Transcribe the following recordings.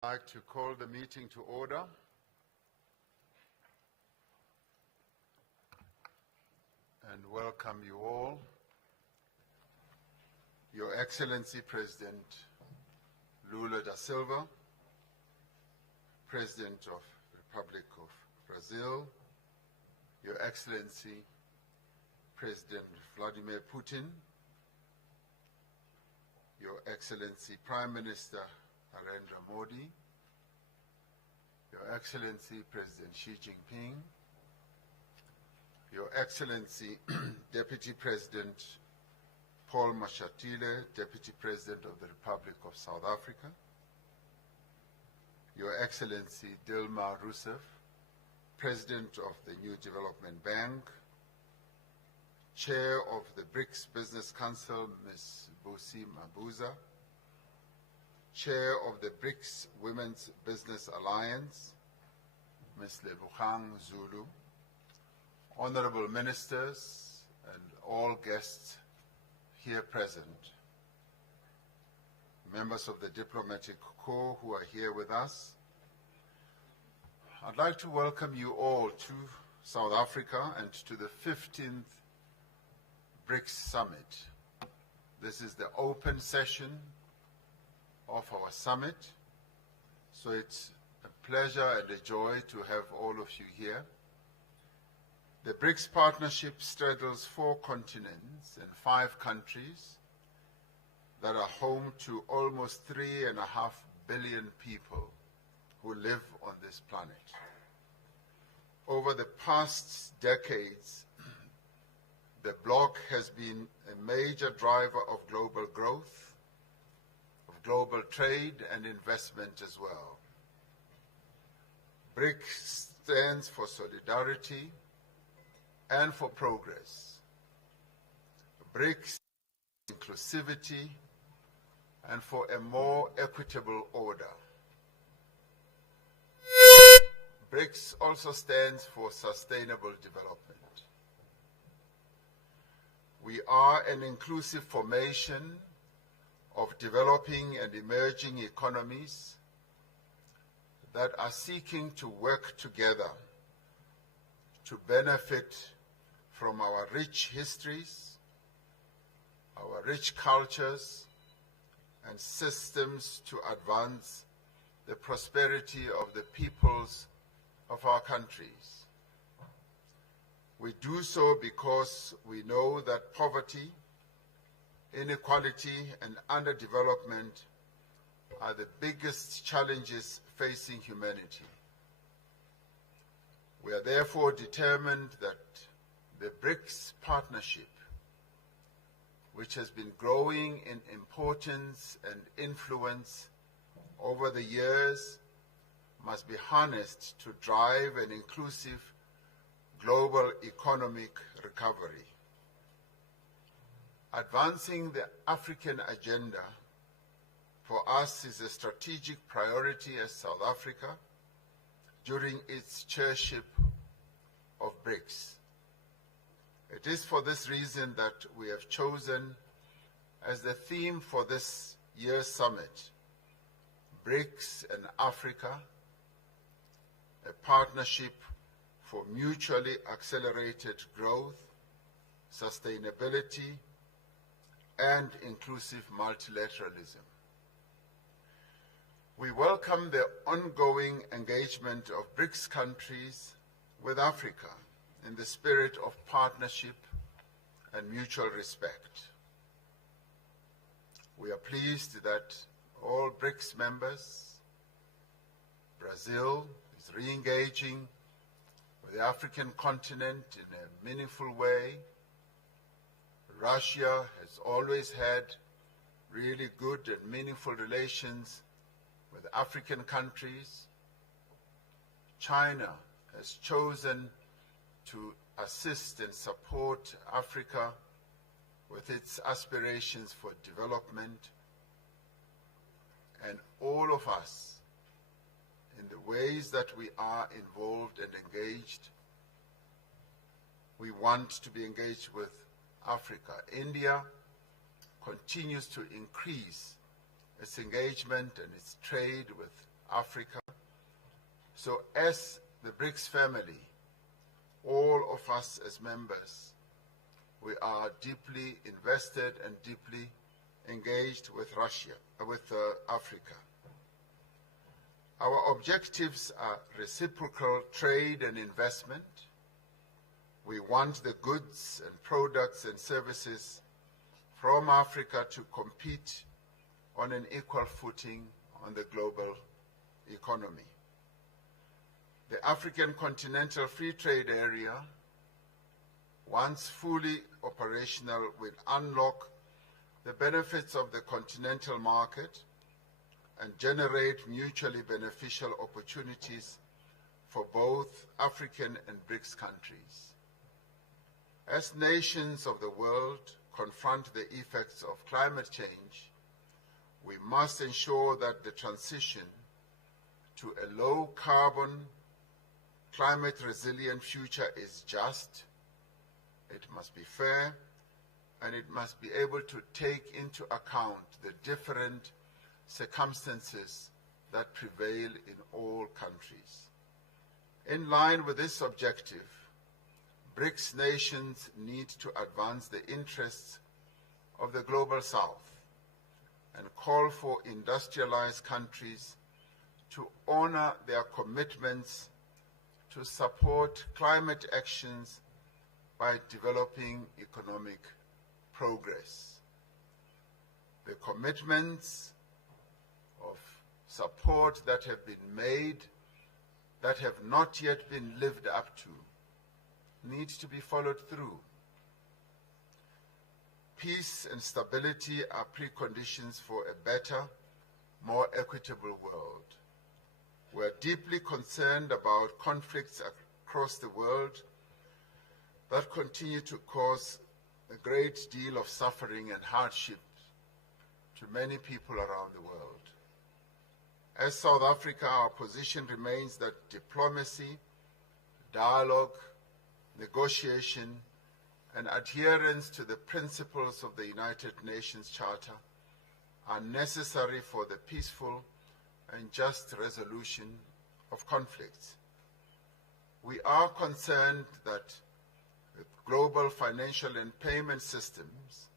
I'd like to call the meeting to order. And welcome you all. Your Excellency President Lula da Silva, President of the Republic of Brazil, Your Excellency President Vladimir Putin, Your Excellency Prime Minister Narendra Modi, Your Excellency President Xi Jinping, Your Excellency Deputy President Paul Mashatile, Deputy President of the Republic of South Africa, Your Excellency Dilma Rousseff, President of the New Development Bank, Chair of the BRICS Business Council, Ms. Busi Mabuza, Chair of the BRICS Women's Business Alliance, Ms. Lebogang Zulu, Honorable Ministers and all guests here present, members of the diplomatic corps who are here with us. I'd like to welcome you all to South Africa and to the 15th BRICS Summit. This is the open session of our summit, so it's a pleasure and a joy to have all of you here. The BRICS partnership straddles 4 continents and 5 countries that are home to almost 3.5 billion people who live on this planet. Over the past decades, the bloc has been a major driver of global growth, of global trade and investment as well. BRICS stands for solidarity and for progress. BRICS inclusivity and for a more equitable order. BRICS also stands for sustainable development. We are an inclusive formation of developing and emerging economies that are seeking to work together to benefit from our rich histories, our rich cultures, and systems to advance the prosperity of the peoples of our countries. We do so because we know that poverty, inequality, and underdevelopment are the biggest challenges facing humanity. We are therefore determined that the BRICS partnership, which has been growing in importance and influence over the years, must be harnessed to drive an inclusive global economic recovery. Advancing the African agenda for us is a strategic priority as South Africa during its chairship of BRICS. It is for this reason that we have chosen as the theme for this year's summit, BRICS and Africa, a partnership for mutually accelerated growth, sustainability, and inclusive multilateralism. We welcome the ongoing engagement of BRICS countries with Africa in the spirit of partnership and mutual respect. We are pleased that all BRICS members, Brazil is re-engaging with the African continent in a meaningful way. Russia has always had really good and meaningful relations with African countries. China has chosen to assist and support Africa with its aspirations for development. And all of us, in the ways that we are involved and engaged, we want to be engaged with Africa. India continues to increase its engagement and its trade with Africa. So as the BRICS family, all of us as members, we are deeply invested and deeply engaged with Africa. Our objectives are reciprocal trade and investment. We want the goods and products and services from Africa to compete on an equal footing on the global economy. The African Continental Free Trade Area, once fully operational, will unlock the benefits of the continental market and generate mutually beneficial opportunities for both African and BRICS countries. As nations of the world confront the effects of climate change, we must ensure that the transition to a low-carbon, climate-resilient future is just, it must be fair, and it must be able to take into account the different circumstances that prevail in all countries. In line with this objective, BRICS nations need to advance the interests of the Global South and call for industrialized countries to honor their commitments to support climate actions by developing economic progress. The commitments of support that have been made that have not yet been lived up to need to be followed through. Peace and stability are preconditions for a better, more equitable world. We are deeply concerned about conflicts across the world that continue to cause a great deal of suffering and hardship to many people around the world. As South Africa, our position remains that diplomacy, dialogue, negotiation, and adherence to the principles of the United Nations Charter are necessary for the peaceful and just resolution of conflicts. We are concerned that global financial and payment systems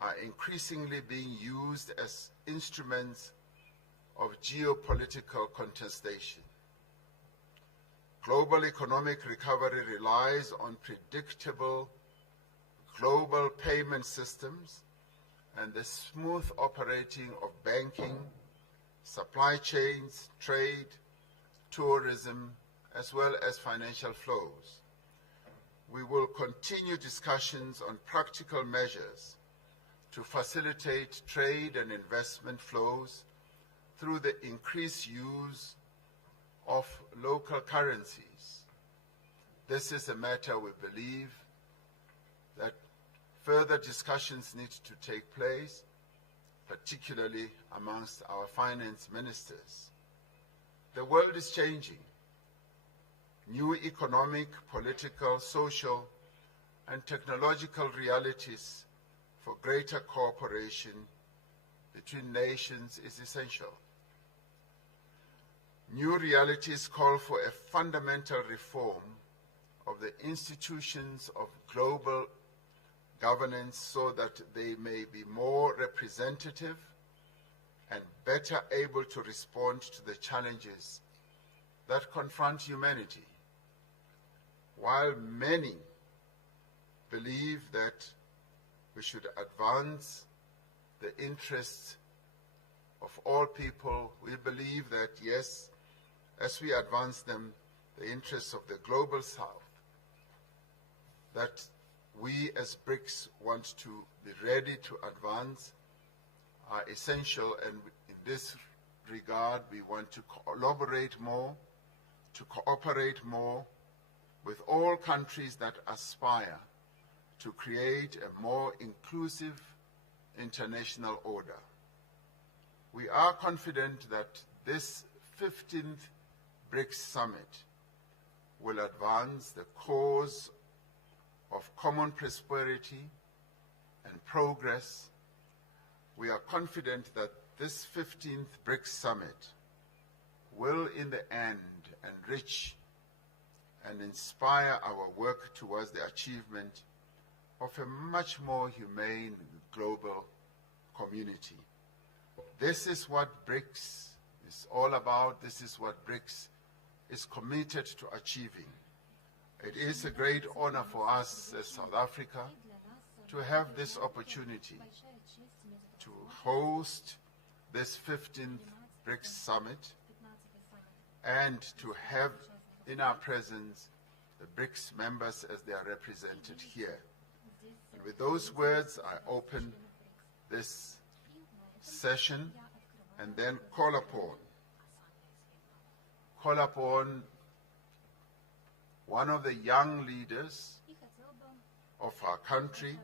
are increasingly being used as instruments of geopolitical contestation. Global economic recovery relies on predictable global payment systems and the smooth operating of banking, supply chains, trade, tourism, as well as financial flows. We will continue discussions on practical measures to facilitate trade and investment flows through the increased use of local currencies. This is a matter we believe that further discussions need to take place, particularly amongst our finance ministers. The world is changing. New economic, political, social, and technological realities for greater cooperation between nations is essential. New realities call for a fundamental reform of the institutions of global governance so that they may be more representative and better able to respond to the challenges that confront humanity. While many believe that we should advance the interests of all people, we believe that, yes, as we advance them, the interests of the Global South, that we as BRICS want to be ready to advance are essential, and in this regard we want to collaborate more, to cooperate more with all countries that aspire to create a more inclusive international order. We are confident that this 15th BRICS Summit will advance the cause of common prosperity and progress. We are confident that this 15th BRICS Summit in the end enrich and inspire our work towards the achievement of a much more humane global community. This is what BRICS is all about. This is what BRICS is committed to achieving. It is a great honor for us as South Africa to have this opportunity to host this 15th BRICS Summit and to have in our presence the BRICS members as they are represented here. And with those words, I open this session and then call upon one of the young leaders of our country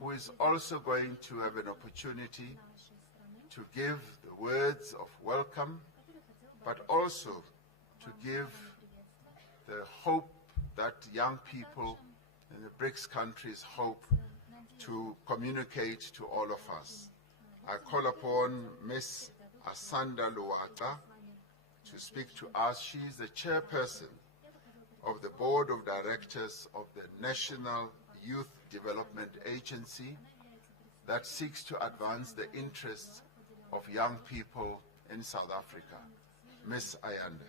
who is also going to have an opportunity to give the words of welcome, but also to give the hope that young people in the BRICS countries hope to communicate to all of us. I call upon Ms. Asanda Luaka to speak to us. She is the chairperson of the Board of Directors of the National Youth Development Agency that seeks to advance the interests of young people in South Africa. Ms. Ayanda.